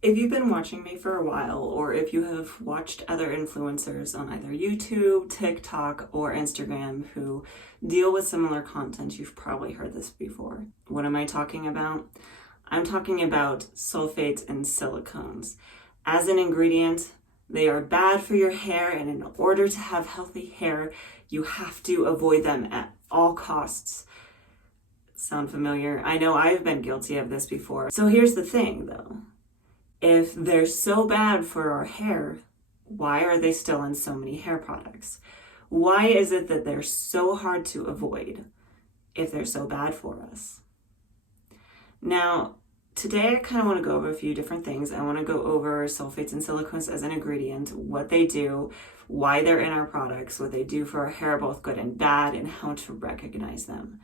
If you've been watching me for a while, or if you have watched other influencers on either YouTube, TikTok, or Instagram who deal with similar content, you've probably heard this before. What am I talking about? I'm talking about sulfates and silicones. As an ingredient, they are bad for your hair, and in order to have healthy hair, you have to avoid them at all costs. Sound familiar? I know I've been guilty of this before. So here's the thing though. If they're so bad for our hair, why are they still in so many hair products? Why is it that they're so hard to avoid if they're so bad for us? Now, today I kind of want to go over a few different things. I want to go over sulfates and silicones as an ingredient, what they do, why they're in our products, what they do for our hair, both good and bad, and how to recognize them.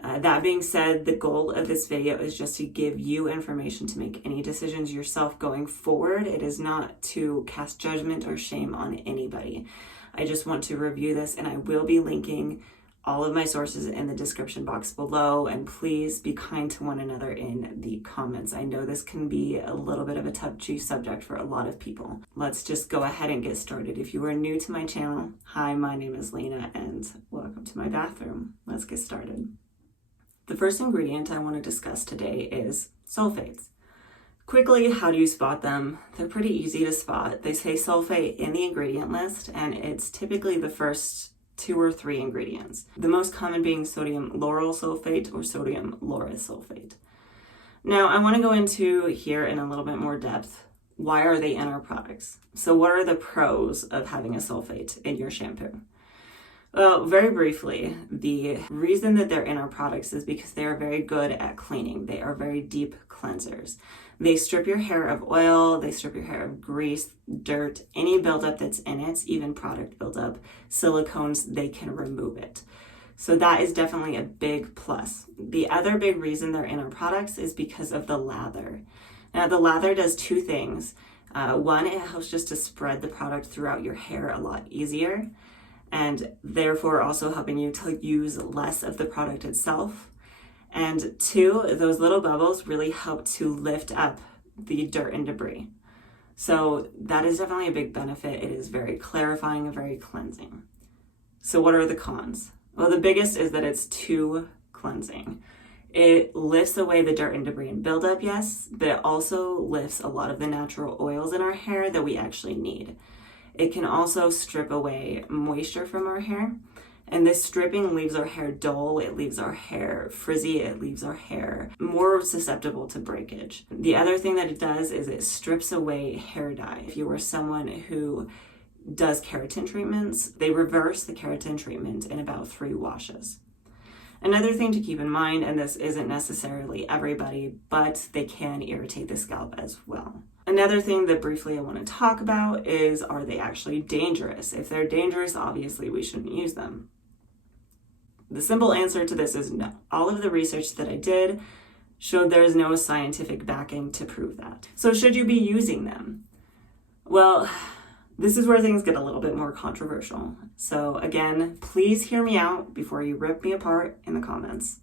That being said, the goal of this video is just to give you information to make any decisions yourself going forward. It is not to cast judgment or shame on anybody. I just want to review this, and I will be linking all of my sources in the description box below, and please be kind to one another in the comments. I know this can be a little bit of a touchy subject for a lot of people. Let's just go ahead and get started. If you are new to my channel, hi, my name is Lena, and welcome to my bathroom. Let's get started. The first ingredient I want to discuss today is sulfates. Quickly, how do you spot them? They're pretty easy to spot. They say sulfate in the ingredient list, and it's typically the first 2 or 3 ingredients. The most common being sodium lauryl sulfate or sodium lauryl sulfate. Now, I want to go into here in a little bit more depth. Why are they in our products? So what are the pros of having a sulfate in your shampoo? Well, very briefly, the reason that they're in our products is because they are very good at cleaning. They are very deep cleansers. They strip your hair of oil, they strip your hair of grease, dirt, any buildup that's in it, even product buildup, silicones, they can remove it. So that is definitely a big plus. The other big reason they're in our products is because of the lather. Now, the lather does 2 things. One, it helps just to spread the product throughout your hair a lot easier, and therefore also helping you to use less of the product itself. And 2, those little bubbles really help to lift up the dirt and debris. So that is definitely a big benefit. It is very clarifying and very cleansing. So what are the cons? Well, the biggest is that it's too cleansing. It lifts away the dirt and debris and buildup, yes, but it also lifts a lot of the natural oils in our hair that we actually need. It can also strip away moisture from our hair, and this stripping leaves our hair dull, it leaves our hair frizzy, it leaves our hair more susceptible to breakage. The other thing that it does is it strips away hair dye. If you are someone who does keratin treatments, they reverse the keratin treatment in about 3 washes. Another thing to keep in mind, and this isn't necessarily everybody, but they can irritate the scalp as well. Another thing that briefly I want to talk about is, are they actually dangerous? If they're dangerous, obviously we shouldn't use them. The simple answer to this is no. All of the research that I did showed there is no scientific backing to prove that. So should you be using them? Well, this is where things get a little bit more controversial. So again, please hear me out before you rip me apart in the comments.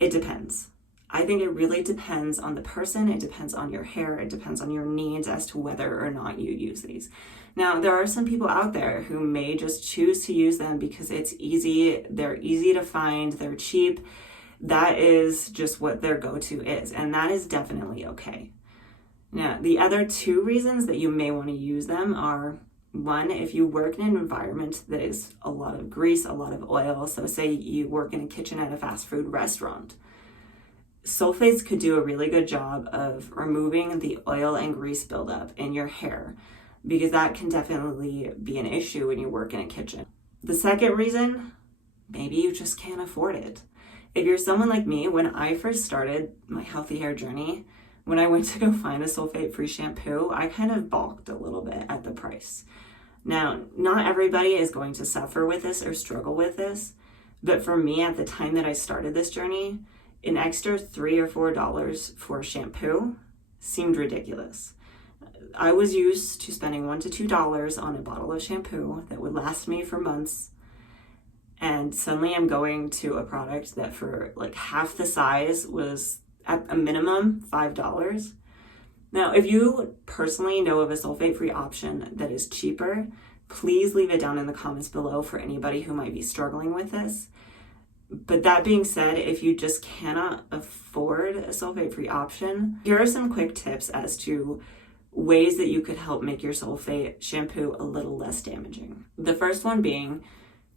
It depends. I think it really depends on the person, it depends on your hair, it depends on your needs as to whether or not you use these. Now, there are some people out there who may just choose to use them because it's easy, they're easy to find, they're cheap. That is just what their go-to is, and that is definitely okay. Now, the other 2 reasons that you may want to use them are, 1, if you work in an environment that is a lot of grease, a lot of oil, so say you work in a kitchen at a fast food restaurant. Sulfates could do a really good job of removing the oil and grease buildup in your hair, because that can definitely be an issue when you work in a kitchen. The second reason, maybe you just can't afford it. If you're someone like me, when I first started my healthy hair journey, when I went to go find a sulfate-free shampoo, I kind of balked a little bit at the price. Now, not everybody is going to suffer with this or struggle with this, but for me at the time that I started this journey, an extra $3 or $4 for shampoo seemed ridiculous. I was used to spending $1 to $2 on a bottle of shampoo that would last me for months, and suddenly I'm going to a product that for like half the size was at a minimum $5. Now, if you personally know of a sulfate-free option that is cheaper, please leave it down in the comments below for anybody who might be struggling with this. But that being said, if you just cannot afford a sulfate-free option, here are some quick tips as to ways that you could help make your sulfate shampoo a little less damaging. The first one being,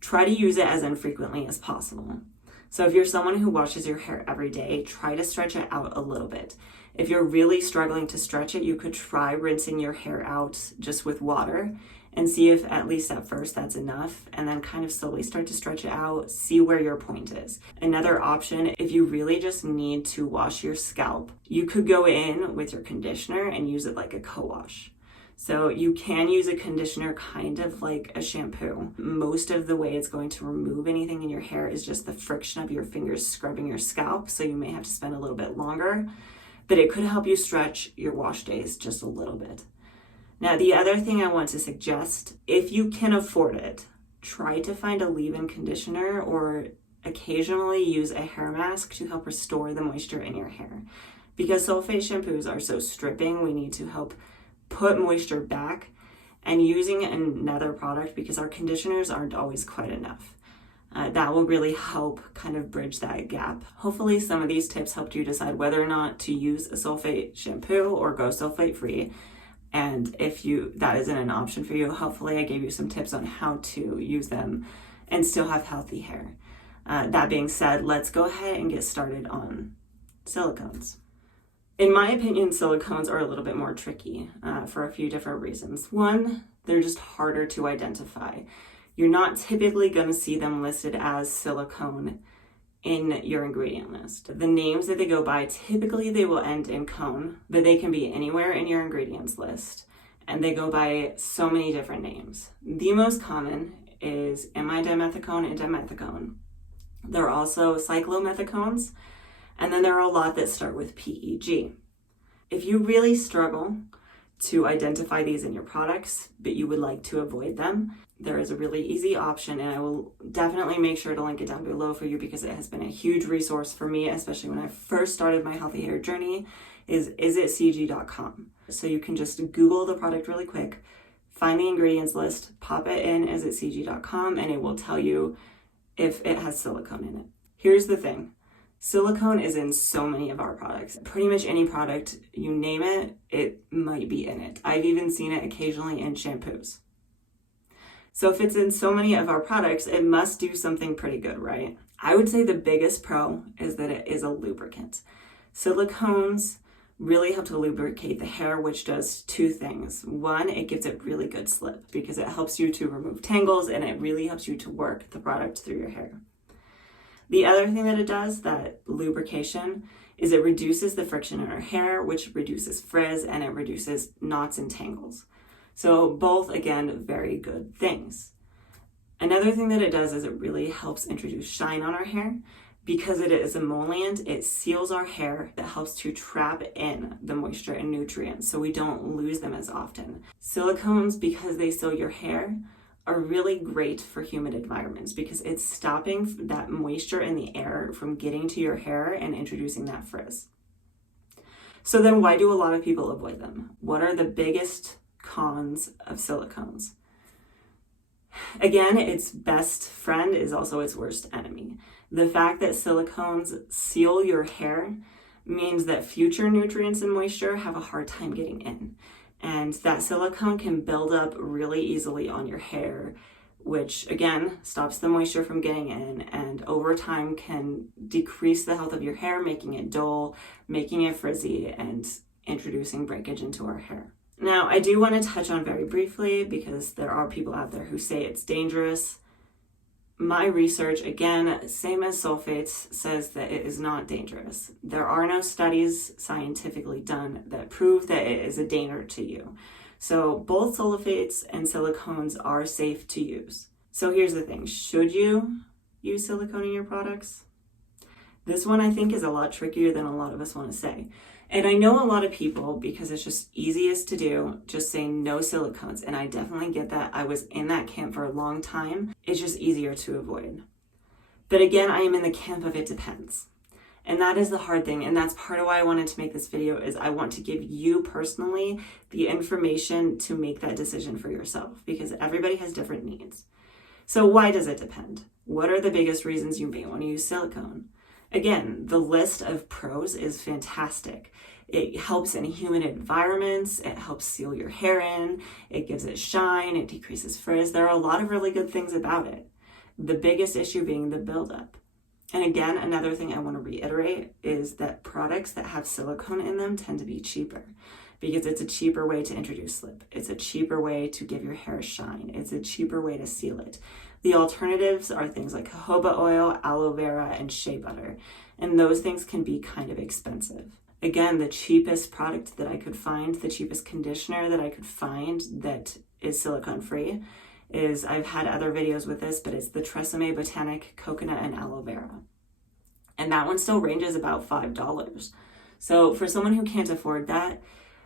try to use it as infrequently as possible. So if you're someone who washes your hair every day, try to stretch it out a little bit. If you're really struggling to stretch it, you could try rinsing your hair out just with water and see if at least at first that's enough, and then kind of slowly start to stretch it out, see where your point is. Another option, if you really just need to wash your scalp, you could go in with your conditioner and use it like a co-wash. So you can use a conditioner kind of like a shampoo. Most of the way it's going to remove anything in your hair is just the friction of your fingers scrubbing your scalp, so you may have to spend a little bit longer, but it could help you stretch your wash days just a little bit. Now, the other thing I want to suggest, if you can afford it, try to find a leave-in conditioner or occasionally use a hair mask to help restore the moisture in your hair. Because sulfate shampoos are so stripping, we need to help put moisture back, and using another product, because our conditioners aren't always quite enough. That will really help kind of bridge that gap. Hopefully some of these tips helped you decide whether or not to use a sulfate shampoo or go sulfate free. And if that isn't an option for you, hopefully I gave you some tips on how to use them and still have healthy hair. That being said, let's go ahead and get started on silicones. In my opinion, silicones are a little bit more tricky for a few different reasons. One, they're just harder to identify. You're not typically going to see them listed as silicone in your ingredient list. The names that they go by, typically they will end in cone, but they can be anywhere in your ingredients list, and they go by so many different names. The most common is amodimethicone and dimethicone. There are also cyclomethicones, and then there are a lot that start with PEG. If you really struggle to identify these in your products, but you would like to avoid them, there is a really easy option, and I will definitely make sure to link it down below for you because it has been a huge resource for me, especially when I first started my healthy hair journey, is isitcg.com. So you can just Google the product really quick, find the ingredients list, pop it in isitcg.com, and it will tell you if it has silicone in it. Here's the thing. Silicone is in so many of our products. Pretty much any product, you name it, it might be in it. I've even seen it occasionally in shampoos. So if it's in so many of our products, it must do something pretty good, right? I would say the biggest pro is that it is a lubricant. Silicones really help to lubricate the hair, which does two things. One, it gives it really good slip because it helps you to remove tangles and it really helps you to work the product through your hair. The other thing that it does, that lubrication, is it reduces the friction in our hair, which reduces frizz and it reduces knots and tangles. So both, again, very good things. Another thing that it does is it really helps introduce shine on our hair. Because it is emollient, it seals our hair. That helps to trap in the moisture and nutrients so we don't lose them as often. Silicones, because they seal your hair, are really great for humid environments because it's stopping that moisture in the air from getting to your hair and introducing that frizz. So then why do a lot of people avoid them? What are the biggest cons of silicones? Again, its best friend is also its worst enemy. The fact that silicones seal your hair means that future nutrients and moisture have a hard time getting in. And that silicone can build up really easily on your hair, which again stops the moisture from getting in and over time can decrease the health of your hair, making it dull, making it frizzy, and introducing breakage into our hair. Now, I do want to touch on very briefly, because there are people out there who say it's dangerous. My research, again, same as sulfates, says that it is not dangerous. There are no studies scientifically done that prove that it is a danger to you. So both sulfates and silicones are safe to use. So here's the thing, should you use silicone in your products? This one I think is a lot trickier than a lot of us want to say. And I know a lot of people, because it's just easiest to do, just say no silicones. And I definitely get that. I was in that camp for a long time. It's just easier to avoid. But again, I am in the camp of it depends. And that is the hard thing. And that's part of why I wanted to make this video, is I want to give you personally the information to make that decision for yourself, because everybody has different needs. So why does it depend? What are the biggest reasons you may want to use silicone? Again, the list of pros is fantastic. It helps in humid environments. It helps seal your hair in. It gives it shine. It decreases frizz. There are a lot of really good things about it. The biggest issue being the buildup. And again, another thing I want to reiterate is that products that have silicone in them tend to be cheaper, because it's a cheaper way to introduce slip. It's a cheaper way to give your hair shine. It's a cheaper way to seal it. The alternatives are things like jojoba oil, aloe vera, and shea butter. And those things can be kind of expensive. Again, the cheapest product that I could find, the cheapest conditioner that I could find that is silicone free is, I've had other videos with this, but it's the Tresemme Botanic Coconut and Aloe Vera. And that one still ranges about $5. So for someone who can't afford that,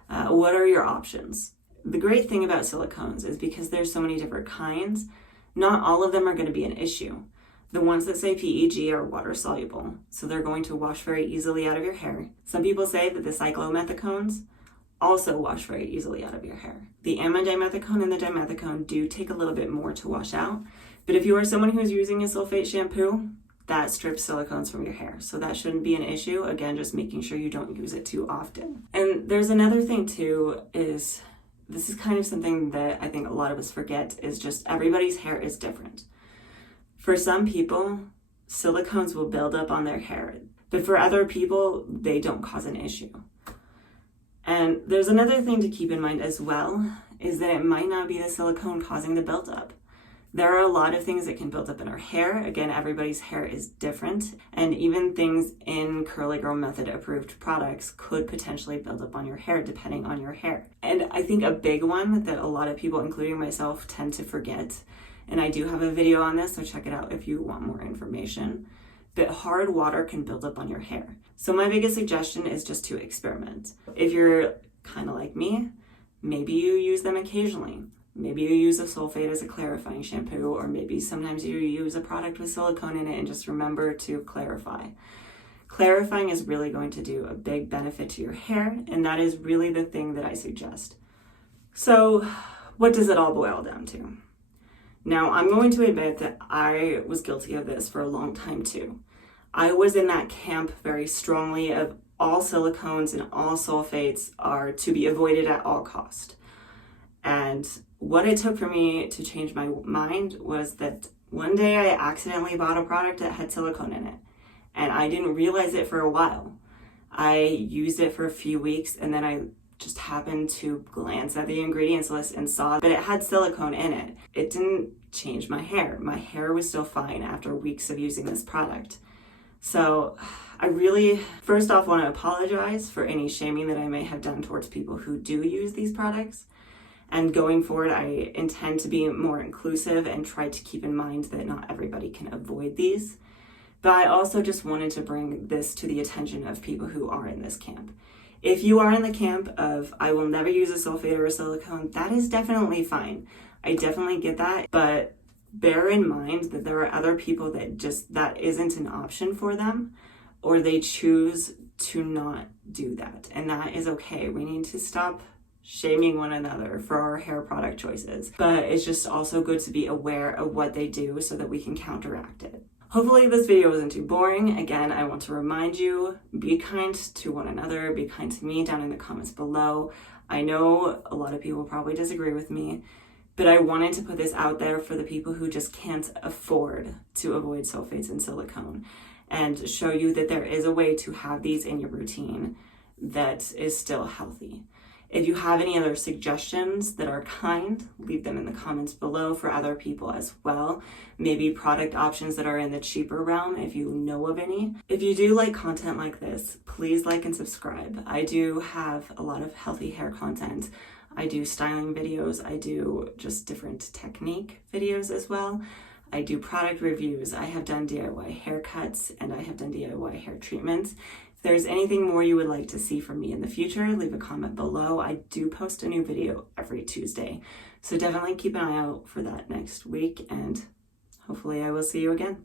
what are your options? The great thing about silicones is because there's so many different kinds, not all of them are going to be an issue. The ones that say PEG are water soluble, so they're going to wash very easily out of your hair. Some people say that the cyclomethicone also wash very easily out of your hair. The amodimethicone and the dimethicone do take a little bit more to wash out, but if you are someone who's using a sulfate shampoo, that strips silicones from your hair, so that shouldn't be an issue. Again, just making sure you don't use it too often. And there's another thing too, is this is kind of something that I think a lot of us forget, is just everybody's hair is different. For some people, silicones will build up on their hair, but for other people, they don't cause an issue. And there's another thing to keep in mind as well, is that it might not be the silicone causing the buildup. There are a lot of things that can build up in our hair. Again, everybody's hair is different, and even things in Curly Girl Method approved products could potentially build up on your hair depending on your hair. And I think a big one that a lot of people, including myself, tend to forget, and I do have a video on this, so check it out if you want more information, but hard water can build up on your hair. So my biggest suggestion is just to experiment. If you're kind of like me, maybe you use them occasionally. Maybe you use a sulfate as a clarifying shampoo, or maybe sometimes you use a product with silicone in it and just remember to clarify. Clarifying is really going to do a big benefit to your hair, and that is really the thing that I suggest. So what does it all boil down to? Now, I'm going to admit that I was guilty of this for a long time too. I was in that camp very strongly of all silicones and all sulfates are to be avoided at all cost. And what it took for me to change my mind was that one day I accidentally bought a product that had silicone in it, and I didn't realize it for a while. I used it for a few weeks, and then I just happened to glance at the ingredients list and saw that it had silicone in it. It didn't change my hair. My hair was still fine after weeks of using this product. So I really, first off, want to apologize for any shaming that I may have done towards people who do use these products. And going forward, I intend to be more inclusive and try to keep in mind that not everybody can avoid these. But I also just wanted to bring this to the attention of people who are in this camp. If you are in the camp of, I will never use a sulfate or a silicone, that is definitely fine. I definitely get that, but bear in mind that there are other people that isn't an option for them, or they choose to not do that. And that is okay. We need to stop shaming one another for our hair product choices. But it's just also good to be aware of what they do so that we can counteract it. Hopefully this video wasn't too boring. Again, I want to remind you, be kind to one another, be kind to me down in the comments below. I know a lot of people probably disagree with me, but I wanted to put this out there for the people who just can't afford to avoid sulfates and silicone, and show you that there is a way to have these in your routine that is still healthy. If you have any other suggestions that are kind, leave them in the comments below for other people as well. Maybe product options that are in the cheaper realm, if you know of any. If you do like content like this, please like and subscribe. I do have a lot of healthy hair content. I do styling videos. I do just different technique videos as well. I do product reviews. I have done DIY haircuts, and I have done DIY hair treatments. If there's anything more you would like to see from me in the future, leave a comment below. I do post a new video every Tuesday, so definitely keep an eye out for that next week, and hopefully I will see you again.